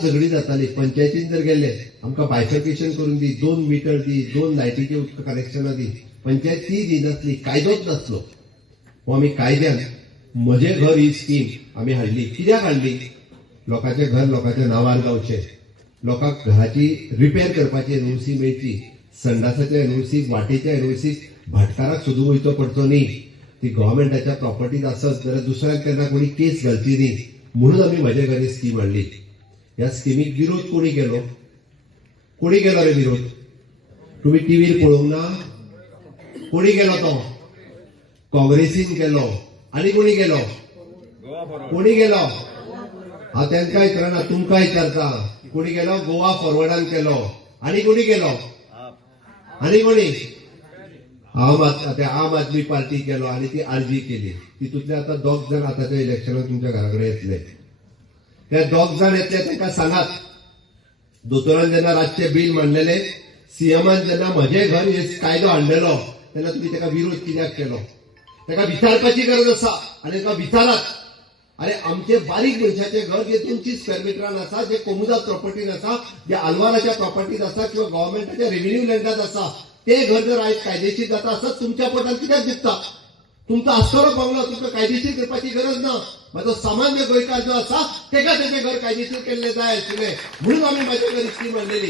सदांच झगडी जाताली. पंचायतीन जर गेले आमकां बायफर्केशन करून दी, 2 मीटर दी, 2 लायटीचे उदक कनेक्शनां दी, पंचायत ती दिनासली, कायदोच नासलो. हो आमी कायद्यान म्हजे घर ही स्कीम आमी हाडली. कित्याक हाडली? लोकांचे घर लोकांच्या नांवार जावचे, लोकांक घराची रिपेर करपाची एनओसी मेळची, संडासाच्या एनओसीक, वाटेच्या एनओसीक भाटकाराक सोदून वयचो पडचो न्ही. ती गव्हर्नमेंटाच्या प्रॉपर्टीज आसत जाल्यार दुसऱ्याक तेन्ना कोणी केस घालची न्ही. म्हणून आमी म्हजे घर ही स्कीम हाडली. ह्या स्किमीक विरोध कोणी केलो? कोणी केलो रे विरोध? तुम्ही टीव्हीर पळोवंक ना? कोणी केलो तो? काँग्रेसीन केलो. आनी कोणी केलो? कोणी केलो? हांव तांकां विचारना, तुमकां विचारता. कोणी केलो? गोवा फॉरवर्डान केलो. आनी कोणी केलो? आनी कोणी? आम आदमी पार्टी केलो आनी ती आरजी केली. तितूंतले आता 2 जण आतांच्या इलेक्शनात तुमच्या घराकडे येतले. ते 2 जण येतले तांकां सांगात, दोतोरान जेन्ना रातचे बील मांडलेले, सीएमान जेन्ना म्हजे घर हे कायदो हाडलेलो तेन्ना तुम्ही ताका विरोध कित्याक केलो? ताका विचारपाची गरज आसा आनी ताका विचारात. अरे आमचे बारीक मनशाचे घर जे 200 स्क्वेअर मिटरान आसा, जे कोमुदा प्रॉपर्टीन आसा, जे आलवाराच्या प्रॉपर्टीत आसा किंवा गव्हर्नमेंटाच्या रेव्हेन्यू लँडात आसा, ते घर जर आयज कायदेशीर जाता आसत तुमच्या पोटान कित्याक दिसता? तुमचा आस्तरो बंगलो तुमकां कायदेशीर करपाची गरज ना. म्हाजो सामान्य गोंयकार जो आसा तेका तेजें घर कायदेशीर केल्लें जाय आशिल्लें. म्हणून आमी म्हाजे घर स्कीम हाडलेली.